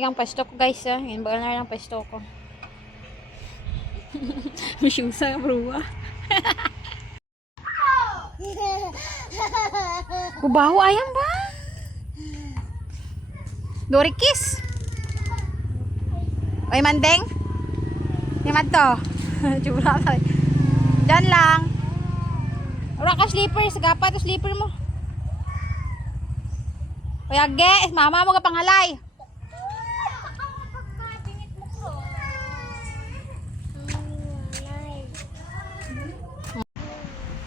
Ang pasto ko guys ah. Ngayon ba na lang pasto ko. Masyusa bro ah. Kubaho ayam ba? Dorikis. Oy mandeng. Yaman to. Jura ka. Diyan lang. Ora ka slipper, sagapa to slipper mo. Oy age, mama mo ka panghalay.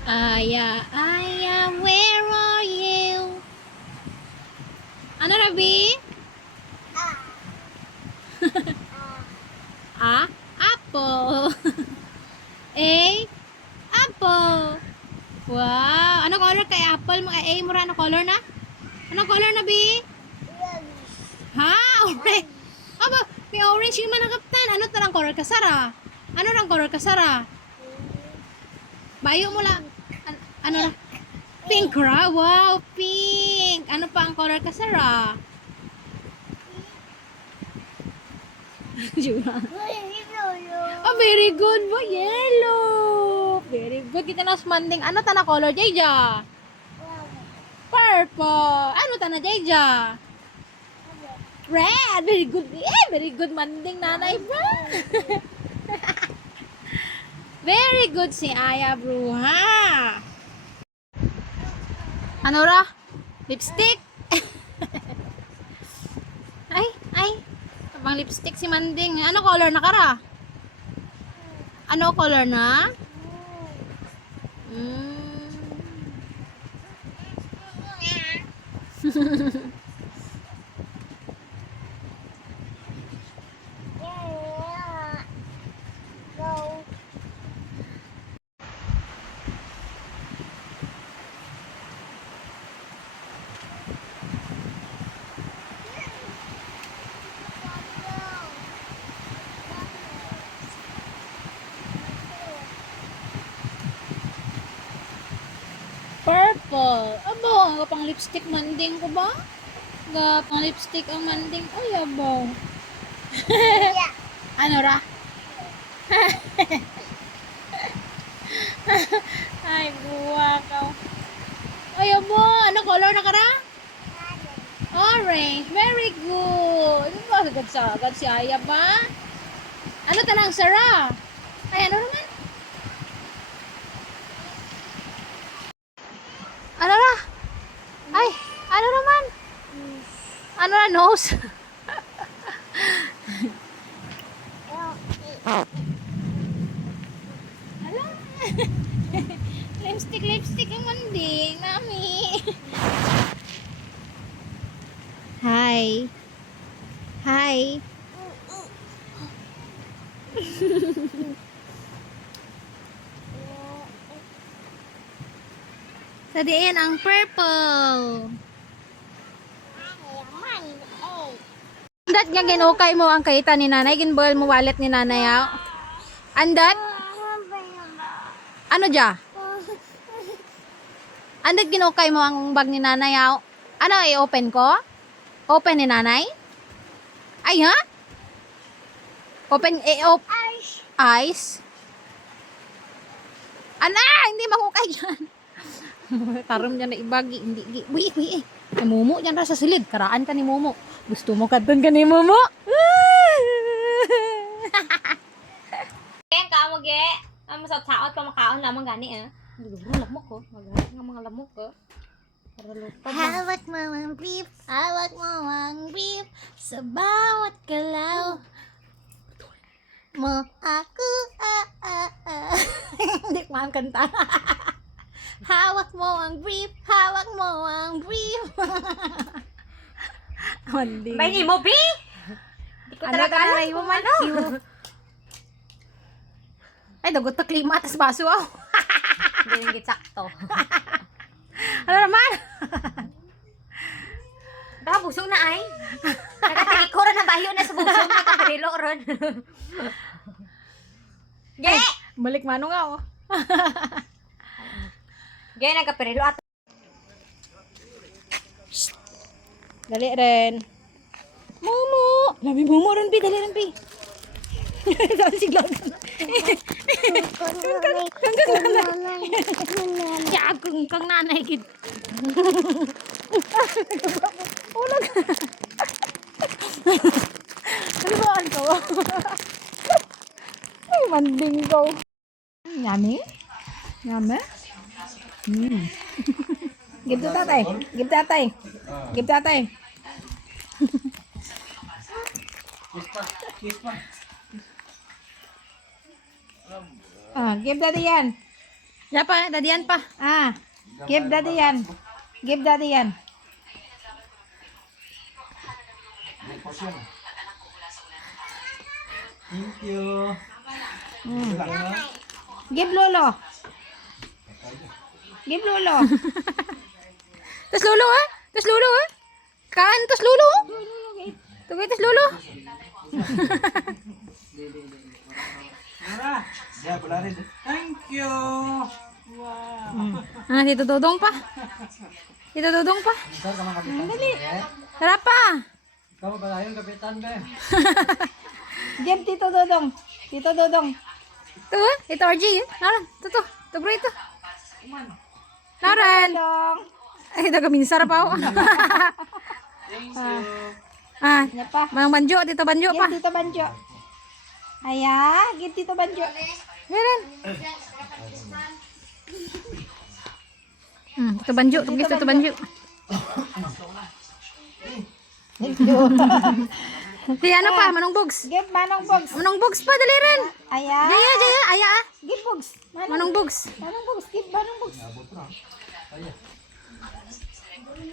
Aya, Aya, where are you? Ano Rabi? A, apple. A, apple. Wow, ano color kay apple mo? A mo ra ano color na? Ano color na bi? Ha, orange. Aba, may orange yung managaptan. Ano tarang color ka Sara? Ano rang color ka Sara? Bayo mo lang. Ano ra? Pink ra? Wow, pink. Ano pa ang color ka Sara? Oh, very good bo. Yellow. Very good. Kita na smanding. Ano ta na color, Jayja? Purple. Ano ta na, Jayja? Red. Very good. Eh, very good manding nanay bro. Very good si Aya bro, ha? Ano ra? Lipstick? ay. Abang lipstick si Manding. Ano color na kara? Ano color na? Purple. Abo, ang pang lipstick Manding ko ba? Ga pang lipstick ang Manding. Ay, abo. Ano ra? Ay, buwa ka. Ay, abo. Ano color na kara? Orange. Very good. Ano ba? Agad si Aya ba? Ano tanang Sara? Ay, ano naman? Ano na? Ay, ano naman? Ano na nose? Ala. lipstick ang Manding, mami. Hi. Hi. Sa diyan ang purple. Andat nga ginukay mo ang kaita ni nanay, ginbal mo wallet ni nanay. Andat? Ano dya? Andat ginukay mo ang bag ni nanay. Ano, i-open ko? Open ni nanay? Ay ha? Open, ice? Ana, hindi mahukay dyan. Tarom dyan na ibagi. Hindi. Uy. Mumu dyan ra sa silid. Karaan ka ni Mumu. Gusto mo kadton ka ni Mumu? Kaya ka mo ge. Ang masat-saot ka makaon lamang gani eh. Lamok ko. Maghanap nga mga lamok ko. Hawak mo ang brief. Sa bawat galaw mo ako. Hindi ko kanta. Hawak mo ang brief. Manding. Bay ni mo bi. Di ko talaga alam mo kung man. ano. Ay, dagot na klima atas baso ako. Hindi rin sakto. Ano naman? Baka busog na ay. Nakatigikura na bayo na sa busog. Nakakarilo ron. Ge! Balik mano nga oh. Ge, nagkaperilo at. Dali rin. Mumu! Labi mo ron, Pi. Dali ron, Pi. Saan si Cloud? Kang nanay, kid. Ulag. Ano ba ang ko? Ay, manding ko. Yummy? Yummy? Give to tatay. Give tatay. Give tatay. Give daddy yan. Ya pa, daddy yan pa. Give daddy yan. Give daddy yan. Thank you. Give lolo. Give lolo. Tas lolo ha? Tas lolo ha? Kaan tas lolo? Tugay tas lolo. Ya, pula rin. Thank you. Dito dodong pa. Dito dodong pa. Sir, ka mga kapitan. Dali. Tara pa. Ikaw ba tayo, kapitan ba? Give Tito Dodong. Tito Dodong. Ito, ito RG. Naran, ito. Ito bro ito. Naran. Ay, ito kami sarap ako. Thank you. Manang banjo, Tito Banjo pa. Give Tito Banjo. Aya, give Tito Banjo. Meron. Tito Banjo, tugis Tito Banjo. Si ano pa, Manong Bugs. Give Manong Bugs. Manong Bugs pa, dali rin. Aya. Jaya, aya. Give Bugs. Manong Bugs. Manong Bugs. Give Manong Bugs.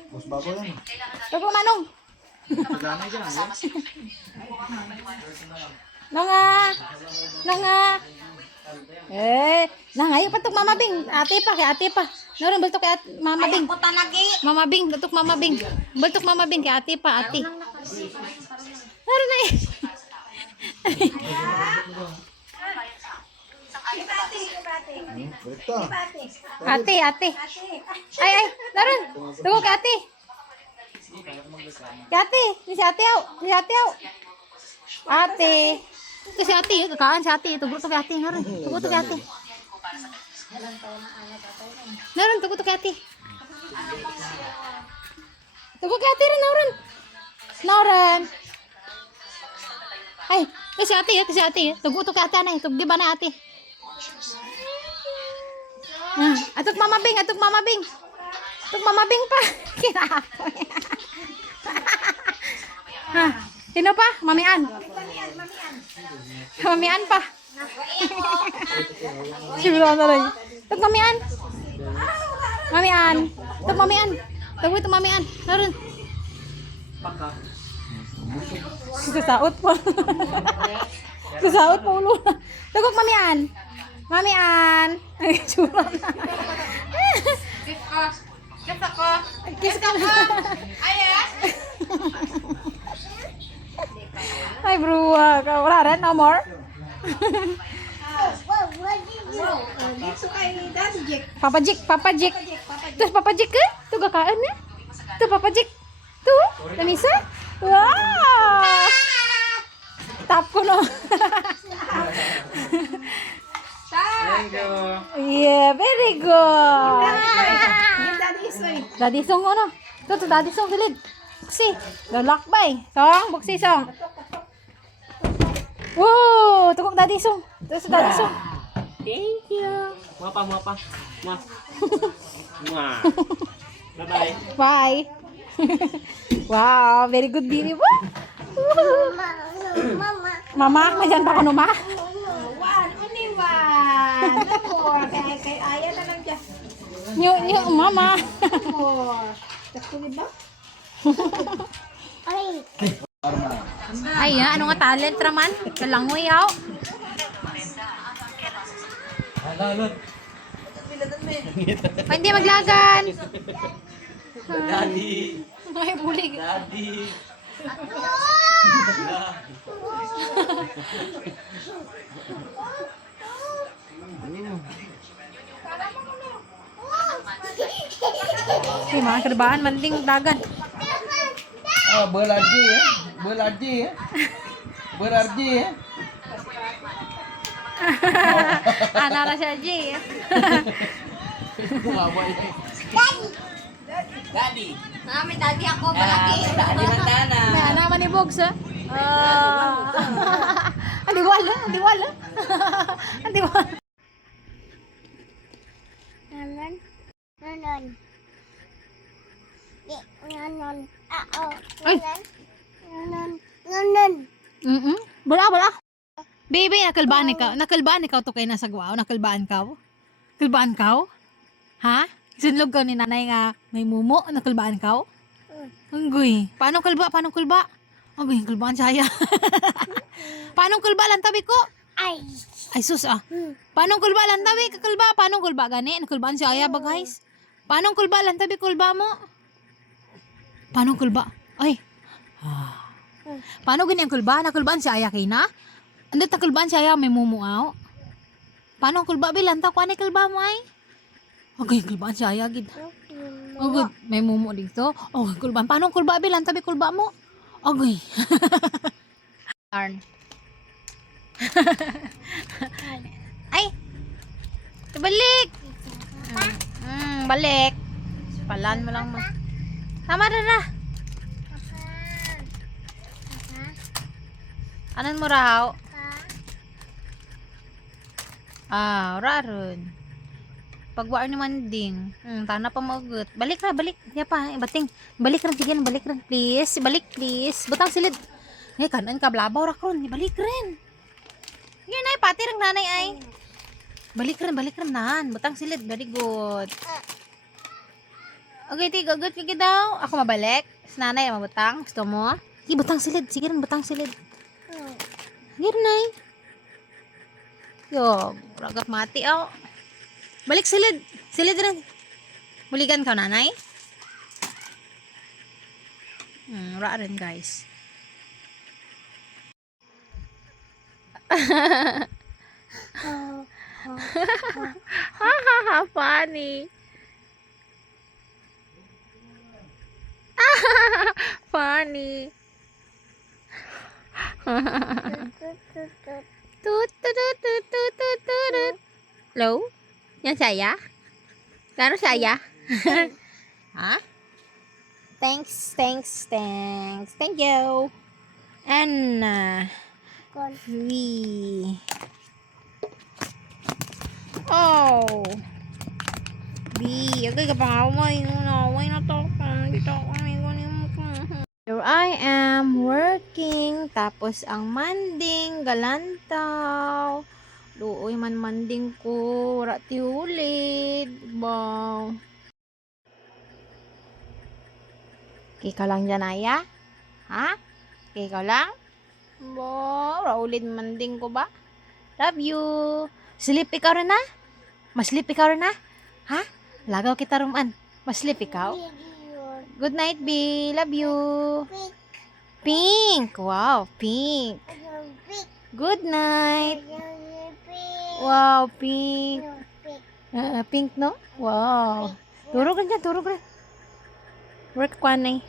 Bos babo yan. Tugo Manong. Pagana dyan. Nanga. Nangayo patok Mama Bing. Ate pa. Naron baltok kay Mama Bing. Mama Bing, baltok Mama Bing. Baltok Mama Bing kay ate pa, ate. Naron na. Berita. Ate. Ay, naron. Tugo kay ate. Kay ate, ni si ate aw. Ate. Ito si ate, kakaan si ate. Tugo to kay ate, naron. Tugo to kay ate. Naron, tugo to kay ate. Tugo kay ate rin, naron. Ay, si ate. Tugo to kay ate na. Tugo ba na ate? Atok Mama Bing. Atok Mama Bing pa. Kinahapoy. Sino pa? Mamian pa. Sibila na rin. Tok Mamian. Tugo ito Mamian. Naroon. Kasaot po. Ulo. Tugok Mamian. Ay, sura na. Kiss ko. Ay, bro. Wala rin, no more? Dito kay Daddy Jack. Papa Jack. Terus Papa Jack ke? Tu kakaan na? Tu Papa Jack. Tu? Namisa? Wow! Tap ko no. Thank you. Yeah, very good. Give Daddy Isway. Daddy song ano? Tu Daddy song silid. Buksi. Lalakbay. Song, buksi song. Wow, tukok Daddy song. Terus Daddy song. Thank you. Muapa. Muah. Bye-bye. Bye. Wow, very good baby po. Mama, may dyan pa ko numa? Only one. No more. Kay Aya na lang dyan. Nyo, mama. No more. Tako ba? Ay, ano nga talent raman? Kalangoy yaw. Lalot. Ay, hindi maglagan. Daddy. Ay, bulig. Daddy. Ay, mga karbahan, manding dagan. Bola lagi ya. Berarti ya. Berarti ya. Ana ra siya, G. Kawawa ini. Daddy. May daddy ako palagi. Daddy Montana. May ana man ni Bogs, ha? Andi wala, andi wala. Andi wala. Nanon. Nanon. Di, nanon. Ay. Nanon. Nanon. Bala. Baby, nakalbaan ikaw. Nakalbaan ikaw to kay nasa gwaw. Nakalbaan ka. Kalbaan ka? Ha? Sinlog ka ni nanay nga may mumo. Nakalbaan ka? Anggoy. Paano kalba? Anggoy, kalbaan saya. Paano kalba lang tabi ko? Ay. Ay sus ah. Paano kulba lang tabi kakalba? Paano kulba gani? Kulbaan si Aya ba guys? Paano kulba lang tabi kulba mo? Paano kulba? Ay. Paano ganyan kulba? Nakulbaan si Aya kay na? Ando ta kulbaan si Aya may mumuaw. Paano kulba bilang ta ko ani kulba mo ay? Okay, kulbaan si Aya gid. Oh good, may mumu dito. Oh, kulbaan. Paano kulba bilang tabi kulba mo? Okay. Arn. Ay! Balik! Balik. Palan mo lang mo. Tama na. Anan mo raw? Raron. Pagwaan ni Manding. Tana pa magot. Balik. Ya pa, bating. Balik rin, please. Balik, please. Butang silid. Ay, kanan ka, blabaw rakron. Balik rin. Yan ay, pati rin nanay ay. Balik rin nan. Butang silid. Very good. Okay, gagot ka daw. Ako mabalik. Si nanay, mabutang. Gusto mo? Sige, butang silid. Sige rin, butang silid. Sige rin ay. Yo, ragak mati oh. Balik silid. Silid rin. Buligan ka, nanay? Ra rin, guys. Funny. Funny. Tut. Hello? Yan saya? Gano'n saya? Ha? Thanks. Thank you. And, okay ka pa nga, Here I am working, tapos ang manding, galantaw. Luoy man manding ko, wala ti hulid. Wow. Okay ka lang dyan, Aya? Ha? Okay ka lang? Wow, wala ulid manding ko ba? Love you. Sleep ikaw rin na? Mas-sleep ikaw rin na? Ha? Lagaw kita ruman. Mas-sleep ikaw? Good night, B. Love you. Pink. Wow, pink. Good night. Wow, pink. Pink, no? Wow. Turog rin dyan. Work ko, anay.